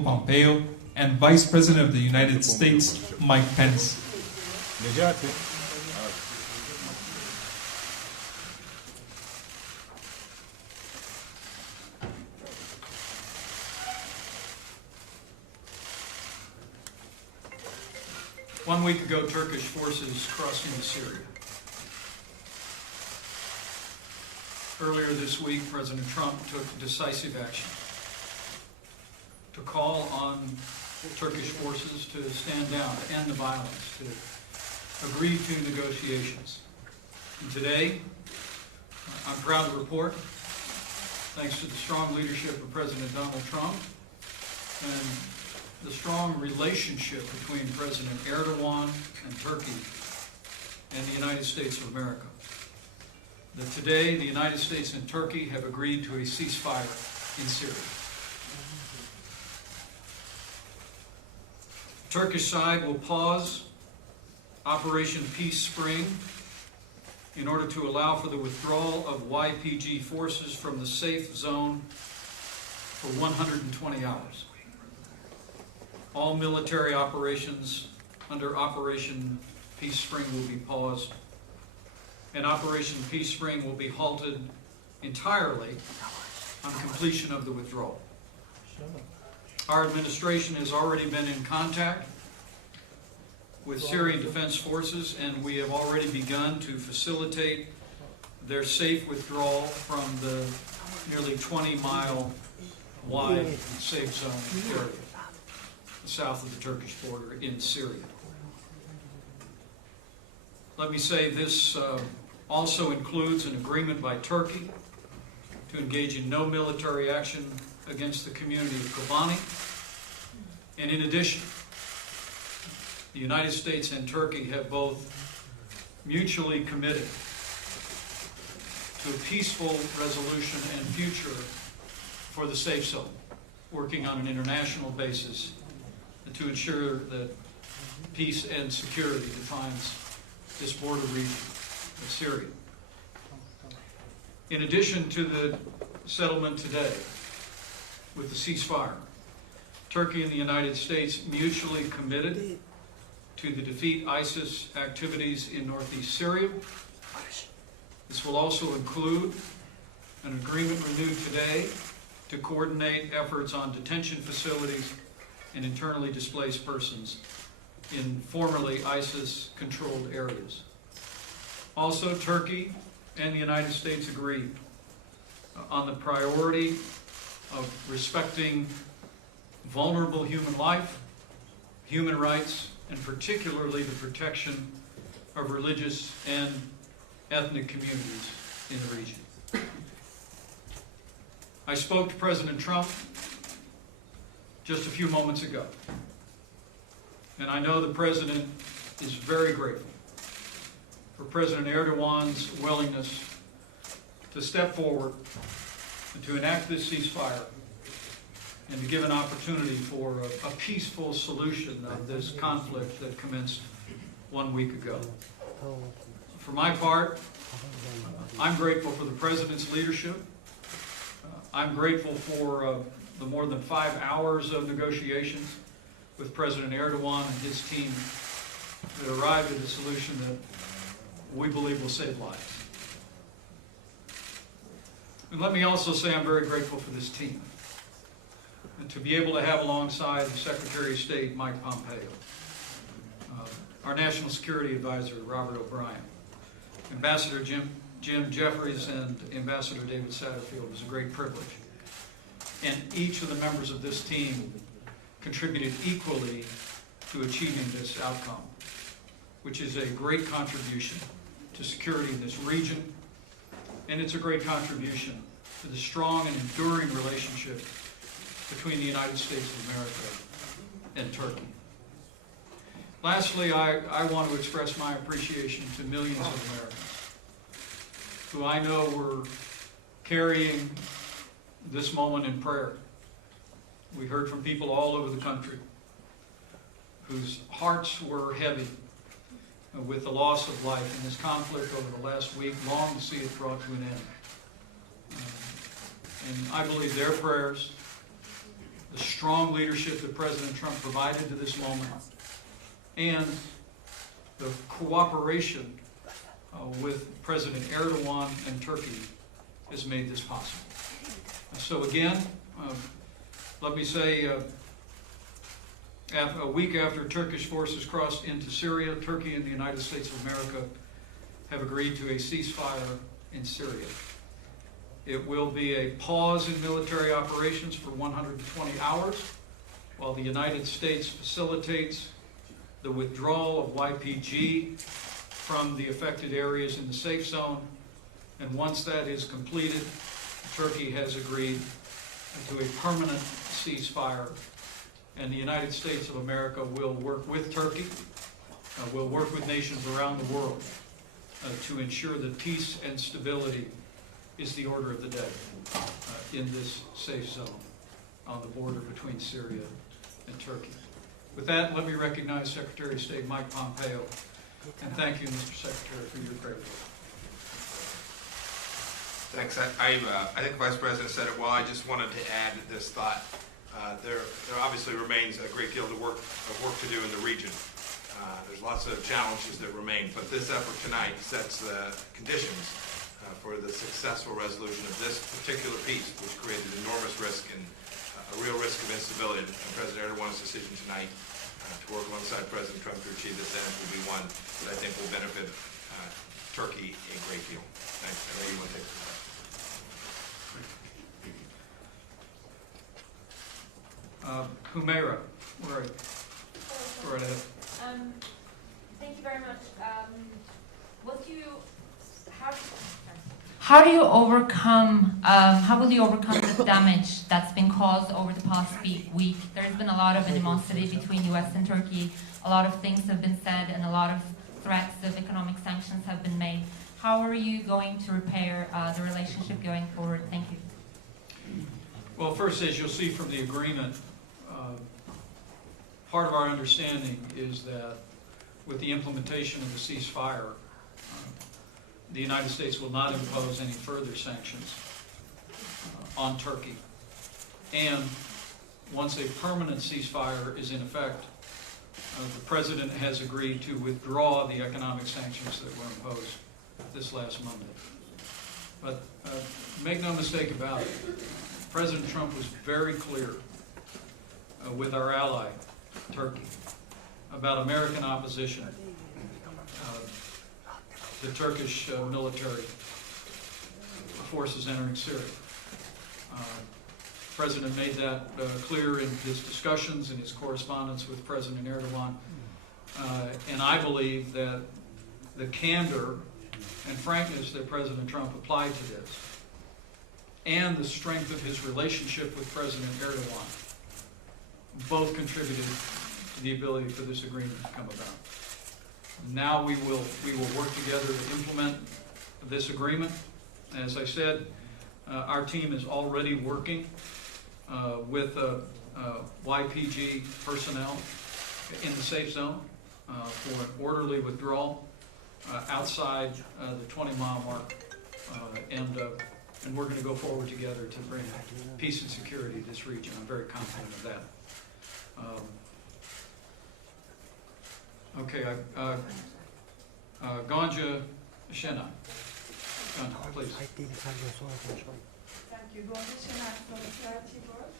Pompeo, and Vice President of the United States, Mike Pence. Necati. One week ago, Turkish forces crossed into Syria. Earlier this week, President Trump took decisive action to call on Turkish forces to stand down, to end the violence, to agree to negotiations. And today, I'm proud to report, thanks to the strong leadership of President Donald Trump and the strong relationship between President Erdogan and Turkey and the United States of America, that today the United States and Turkey have agreed to a ceasefire in Syria. The Turkish side will pause Operation Peace Spring in order to allow for the withdrawal of YPG forces from the safe zone for 120 hours. All military operations under Operation Peace Spring will be paused, and Operation Peace Spring will be halted entirely on completion of the withdrawal. Our administration has already been in contact with Syrian defense forces, and we have already begun to facilitate their safe withdrawal from the nearly 20-mile wide safe zone area south of the Turkish border in Syria. Let me say this also includes an agreement by Turkey to engage in no military action against the community of Kobani. And in addition, the United States and Turkey have both mutually committed to a peaceful resolution and future for the safe zone, working on an international basis to ensure that peace and security defines this border region of Syria. In addition to the settlement today with the ceasefire, Turkey and the United States mutually committed to the defeat ISIS activities in northeast Syria. This will also include an agreement renewed today to coordinate efforts on detention facilities and internally displaced persons in formerly ISIS-controlled areas. Also, Turkey and the United States agreed on the priority of respecting vulnerable human life, human rights, and particularly the protection of religious and ethnic communities in the region. I spoke to President Trump just a few moments ago, and I know the President is very grateful for President Erdogan's willingness to step forward and to enact this ceasefire and to give an opportunity for a peaceful solution of this conflict that commenced 1 week ago. For my part, I'm grateful for the President's leadership. I'm grateful for the more than 5 hours of negotiations with President Erdogan and his team that arrived at a solution that we believe will save lives. And let me also say I'm very grateful for this team, and to be able to have alongside the Secretary of State, Mike Pompeo, our National Security Advisor, Robert O'Brien, Ambassador Jim Jeffries, and Ambassador David Satterfield. It was a great privilege. And each of the members of this team contributed equally to achieving this outcome, which is a great contribution to security in this region, and it's a great contribution to the strong and enduring relationship between the United States of America and Turkey. Lastly, I want to express my appreciation to millions of Americans who I know were carrying this moment in prayer. We heard from people all over the country whose hearts were heavy with the loss of life in this conflict over the last week, long to see it brought to an end. And I believe their prayers the strong leadership that President Trump provided to this moment, and the cooperation with President Erdogan and Turkey has made this possible. So again, let me say, a week after Turkish forces crossed into Syria, Turkey and the United States of America have agreed to a ceasefire in Syria. It will be a pause in military operations for 120 hours while the United States facilitates the withdrawal of YPG from the affected areas in the safe zone. And once that is completed, Turkey has agreed to a permanent ceasefire, and the United States of America will work with Turkey, will work with nations around the world to ensure that peace and stability is the order of the day in this safe zone on the border between Syria and Turkey. With that, let me recognize Secretary of State Mike Pompeo, and thank you, Mr. Secretary, for your great work. Thanks. I think the Vice President said it well. I just wanted to add this thought. There obviously remains a great deal of work to do in the region. There's lots of challenges that remain, but this effort tonight sets the conditions for the successful resolution of this particular piece, which created enormous risk and a real risk of instability. And President Erdogan's decision tonight to work alongside President Trump to achieve this end will be one that I think will benefit Turkey a great deal. Thanks. I know you want to take some. Humaira, right ahead. Thank you very much. How will you overcome the damage that's been caused over the past week? There's been a lot of animosity between U.S. and Turkey. A lot of things have been said, and a lot of threats of economic sanctions have been made. How are you going to repair the relationship going forward? Thank you. Well, first, as you'll see from the agreement, part of our understanding is that with the implementation of the ceasefire, the United States will not impose any further sanctions on Turkey. And once a permanent ceasefire is in effect, the President has agreed to withdraw the economic sanctions that were imposed this last Monday. But make no mistake about it, President Trump was very clear with our ally, Turkey, about American opposition to Turkish military forces entering Syria. The President made that clear in his discussions and his correspondence with President Erdogan. And I believe that the candor and frankness that President Trump applied to this, and the strength of his relationship with President Erdogan, both contributed to the ability for this agreement to come about. Now we will work together to implement this agreement. As I said, our team is already working with YPG personnel in the safe zone for an orderly withdrawal outside the 20-mile mark, and we're going to go forward together to bring peace and security to this region. I'm very confident of that. Okay, Gonja Shena. Gonja, please. Thank you. Gonja Shena from Charity World.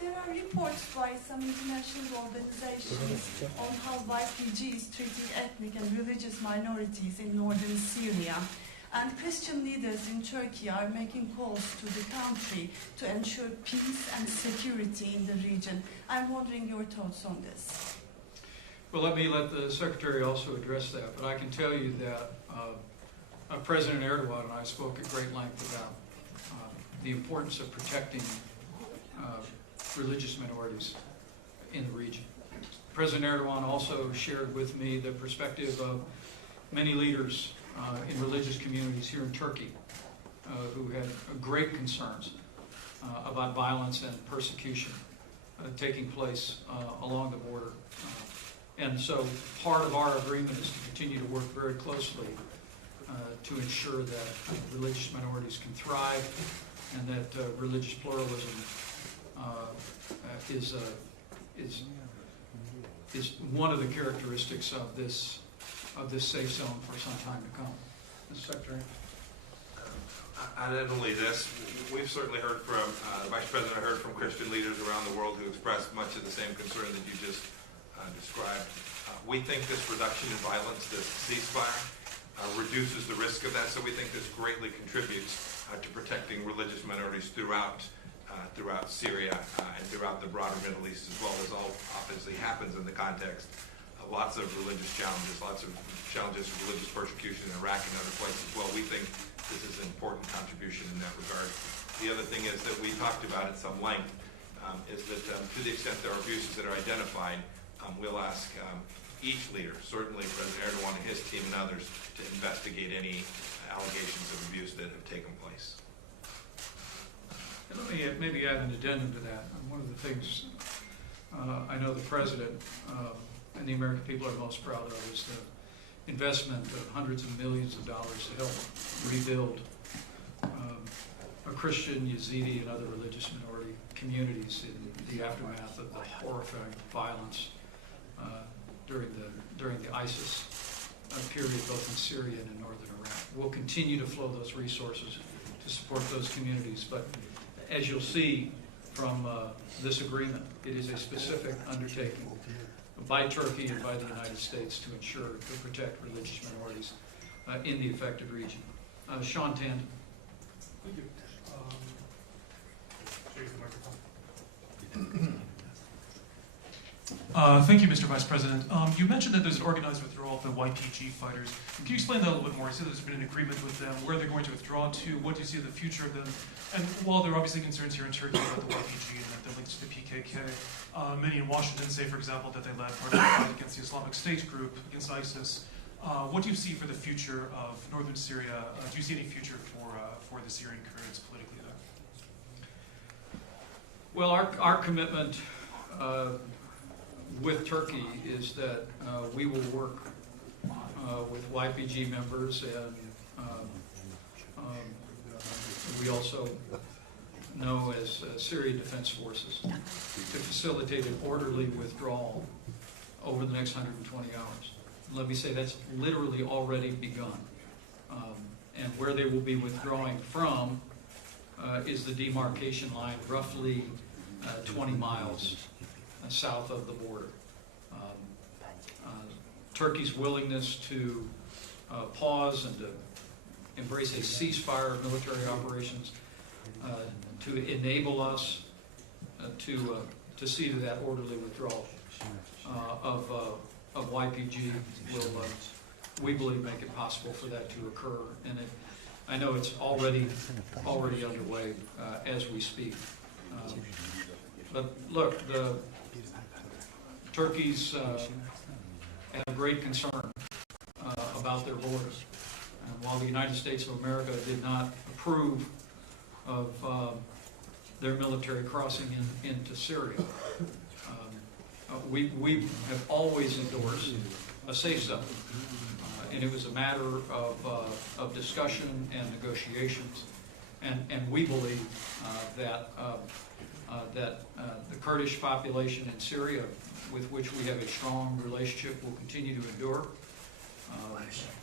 There are reports by some international organizations on how YPG is treating ethnic and religious minorities in northern Syria. And Christian leaders in Turkey are making calls to the country to ensure peace and security in the region. I'm wondering your thoughts on this. Well, let me let the Secretary also address that, but I can tell you that President Erdogan and I spoke at great length about the importance of protecting religious minorities in the region. President Erdogan also shared with me the perspective of many leaders in religious communities here in Turkey who had great concerns about violence and persecution taking place along the border. And so part of our agreement is to continue to work very closely to ensure that religious minorities can thrive and that religious pluralism is one of the characteristics of this safe zone for some time to come. Mr. Secretary. Not only this, we've certainly heard from the Vice President, heard from Christian leaders around the world who expressed much of the same concern that you just described. We think this reduction in violence, this ceasefire, reduces the risk of that, so we think this greatly contributes to protecting religious minorities throughout Syria and throughout the broader Middle East, as well as all obviously happens in the context of lots of religious challenges of religious persecution in Iraq and other places as well. We think this is an important contribution in that regard. The other thing is that we talked about at some length is that to the extent there are abuses that are identified, we'll ask each leader, certainly President Erdogan and his team and others, to investigate any allegations of abuse that have taken place. And let me maybe add an addendum to that. One of the things I know the President and the American people are most proud of is the investment of hundreds of millions of dollars to help rebuild a Christian, Yazidi, and other religious minority communities in the aftermath of the horrifying violence during the ISIS period, both in Syria and in northern Iraq. We'll continue to flow those resources to support those communities, but as you'll see from this agreement, it is a specific undertaking by Turkey and by the United States to ensure to protect religious minorities in the affected region. Sean Tand. Thank you. Thank you, Mr. Vice President. You mentioned that there's an organized withdrawal of the YPG fighters. Can you explain that a little bit more? You said there's been an agreement with them, where they're going to withdraw to, what do you see the future of them? And while there are obviously concerns here in Turkey about the YPG and that they're linked to the PKK, many in Washington say, for example, that they led part of the fight against the Islamic State group, against ISIS. What do you see for the future of northern Syria? Do you see any future for the Syrian Kurds politically there? Well, our commitment with Turkey is that we will work with YPG members, and we also know as Syrian Defense Forces to facilitate an orderly withdrawal over the next 120 hours. And let me say that's literally already begun. And where they will be withdrawing from is the demarcation line, roughly 20 miles south of the border. Turkey's willingness to pause and to embrace a ceasefire of military operations to enable us to see to that orderly withdrawal of YPG will, we believe, make it possible for that to occur. And I know it's already underway as we speak. But look, Turkey's have great concern about their borders. And while the United States of America did not approve of their military crossing into Syria, we have always endorsed a safe zone. And it was a matter of discussion and negotiations. And we believe that the Kurdish population in Syria, with which we have a strong relationship, will continue to endure.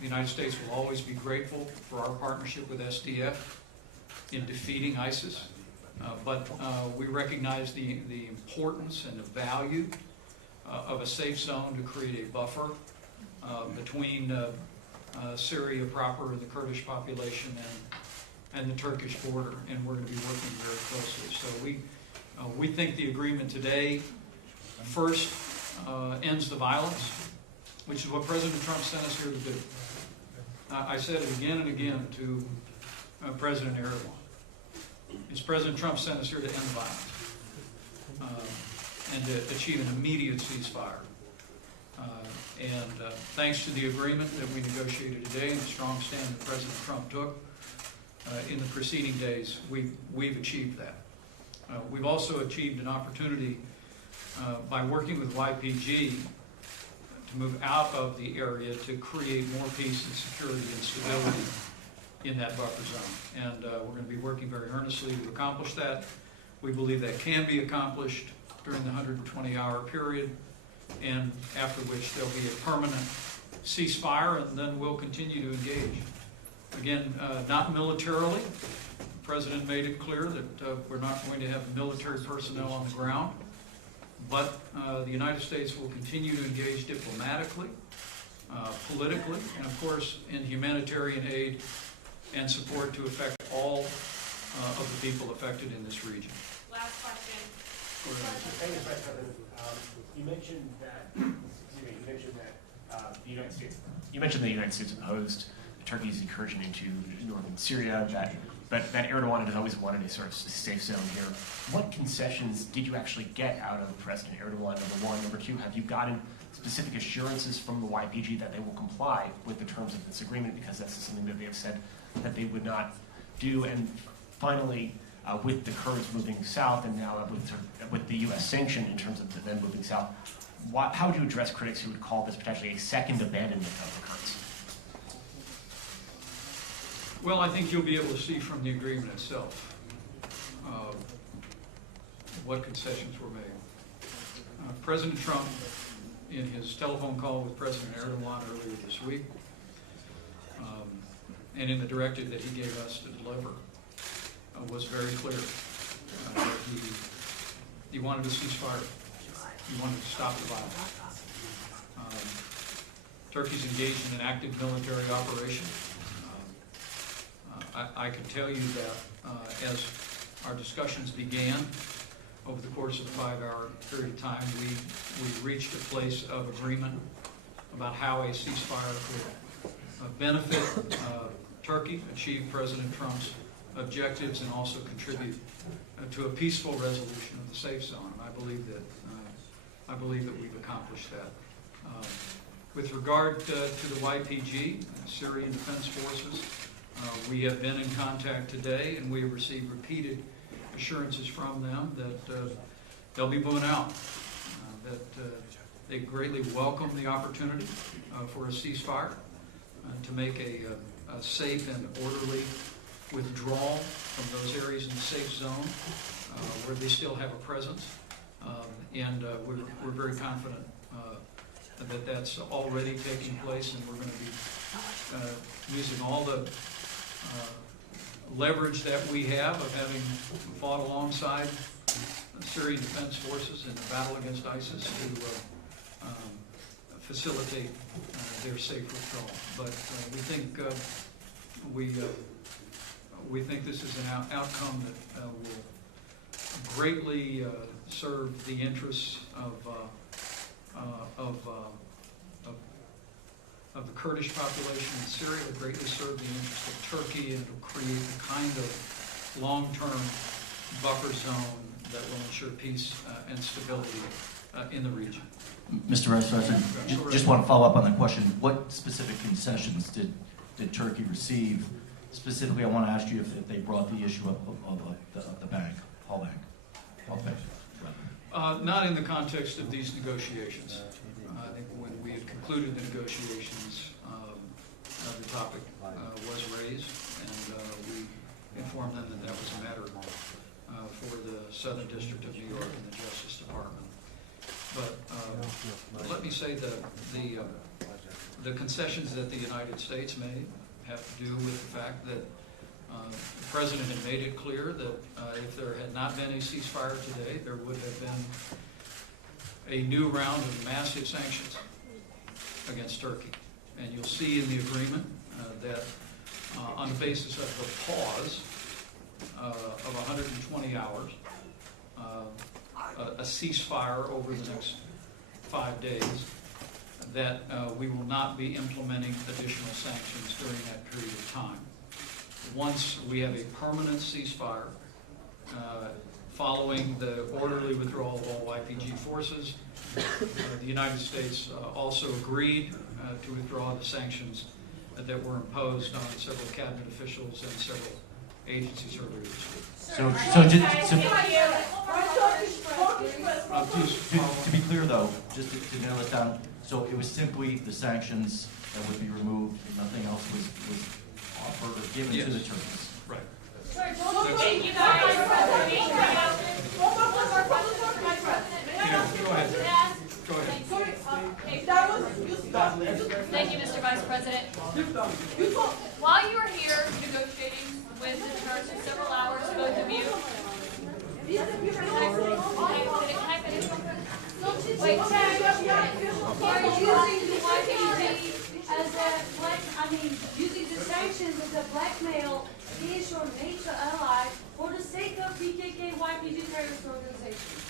The United States will always be grateful for our partnership with SDF in defeating ISIS. But we recognize the importance and the value of a safe zone to create a buffer between Syria proper and the Kurdish population and the Turkish border, and we're going to be working very closely. So we think the agreement today first ends the violence, which is what President Trump sent us here to do. I said it again and again to President Erdogan. It's President Trump sent us here to end violence and to achieve an immediate ceasefire. Thanks to the agreement that we negotiated today and the strong stand that President Trump took in the preceding days, we've achieved that. We've also achieved an opportunity by working with YPG to move out of the area to create more peace and security and stability in that buffer zone. And we're going to be working very earnestly to accomplish that. We believe that can be accomplished during the 120-hour period, and after which there'll be a permanent ceasefire, and then we'll continue to engage. Again, not militarily. The President made it clear that we're not going to have military personnel on the ground, but the United States will continue to engage diplomatically, politically, and of course in humanitarian aid and support to affect all of the people affected in this region. Last question. Thank you, Vice President. You mentioned that. You mentioned that the United States. You mentioned the United States opposed Turkey's incursion into northern Syria. But that Erdogan has always wanted a sort of safe zone here. What concessions did you actually get out of President Erdogan? Number one. Number two, have you gotten specific assurances from the YPG that they will comply with the terms of this agreement? Because that's something that they have said that they would not do. And finally, with the Kurds moving south, and now with the U.S. sanction in terms of them moving south, how would you address critics who would call this potentially a second abandonment of the Kurds? Well, I think you'll be able to see from the agreement itself what concessions were made. President Trump, in his telephone call with President Erdogan earlier this week, and in the directive that he gave us to deliver, was very clear that he wanted a ceasefire. He wanted to stop the violence. Turkey's engaged in an active military operation. I can tell you that as our discussions began over the course of a 5-hour period of time, we reached a place of agreement about how a ceasefire could benefit Turkey, achieve President Trump's objectives, and also contribute to a peaceful resolution of the safe zone. And I believe that we've accomplished that. With regard to the YPG, Syrian Defense Forces, we have been in contact today, and we have received repeated assurances from them that they'll be moving out, that they greatly welcome the opportunity for a ceasefire, to make a safe and orderly withdrawal from those areas in the safe zone where they still have a presence. And we're very confident that that's already taking place, and we're going to be using all the leverage that we have of having fought alongside Syrian Defense Forces in the battle against ISIS to facilitate their safe withdrawal. But we think this is an outcome that will greatly serve the interests of the Kurdish population in Syria, will greatly serve the interests of Turkey, and will create the kind of long-term buffer zone that will ensure peace and stability in the region. Mr. Vice President, just want to follow up on that question. What specific concessions did Turkey receive? Specifically, I want to ask you if they brought the issue up of the bank, Hall Bank. Not in the context of these negotiations. I think when we had concluded the negotiations, the topic was raised, and we informed them that that was a matter for the Southern District of New York and the Justice Department. But let me say that the concessions that the United States made have to do with the fact that the President had made it clear that if there had not been a ceasefire today, there would have been a new round of massive sanctions against Turkey. And you'll see in the agreement that on the basis of the pause of 120 hours, a ceasefire over the next 5 days, that we will not be implementing additional sanctions during that period of time. Once we have a permanent ceasefire, following the orderly withdrawal of all YPG forces, the United States also agreed to withdraw the sanctions that were imposed on several cabinet officials and several agencies earlier this week. To be clear, though, just to nail it down, so it was simply the sanctions that would be removed, and nothing else was offered or given to the Turks. Right. Thank you, guys. Vice President, while you were here negotiating with the Turks for several hours, both of you, can I finish? Wait, are using the YPG as using the sanctions as a blackmail against your NATO ally for the sake of PKK YPG terrorist organizations?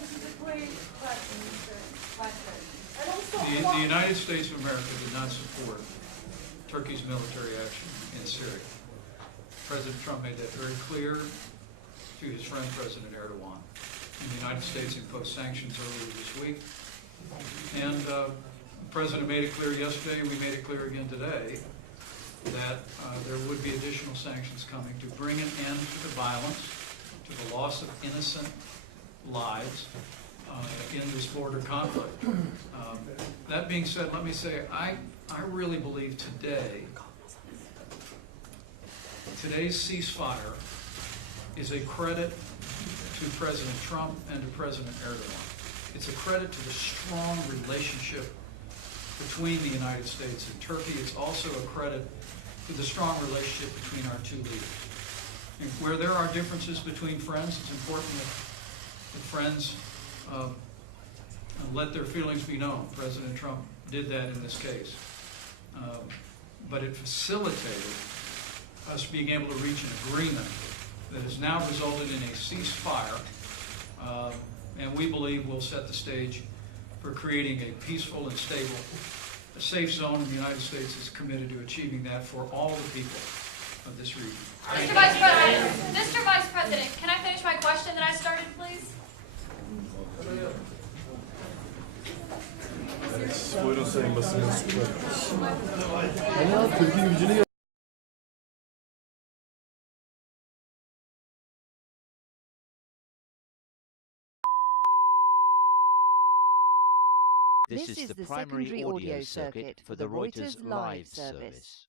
This is a great question, Mr. Vice President. And also, The United States of America did not support Turkey's military action in Syria. President Trump made that very clear to his friend President Erdogan. And the United States imposed sanctions earlier this week. And the President made it clear yesterday, we made it clear again today, that there would be additional sanctions coming to bring an end to the violence, to the loss of innocent lives in this border conflict. That being said, let me say, I really believe today's ceasefire is a credit to President Trump and to President Erdogan. It's a credit to the strong relationship between the United States and Turkey. It's also a credit to the strong relationship between our two leaders. And where there are differences between friends, it's important that friends let their feelings be known. President Trump did that in this case. But it facilitated us being able to reach an agreement that has now resulted in a ceasefire, and we believe will set the stage for creating a peaceful and stable, a safe zone, and the United States is committed to achieving that for all the people of this region. Mr. Vice President, can I finish my question that I started, please? Buyurun Sayın Basın Mensupları. Hani Türkiye gücünü This is the primary audio circuit for the Reuters Live service.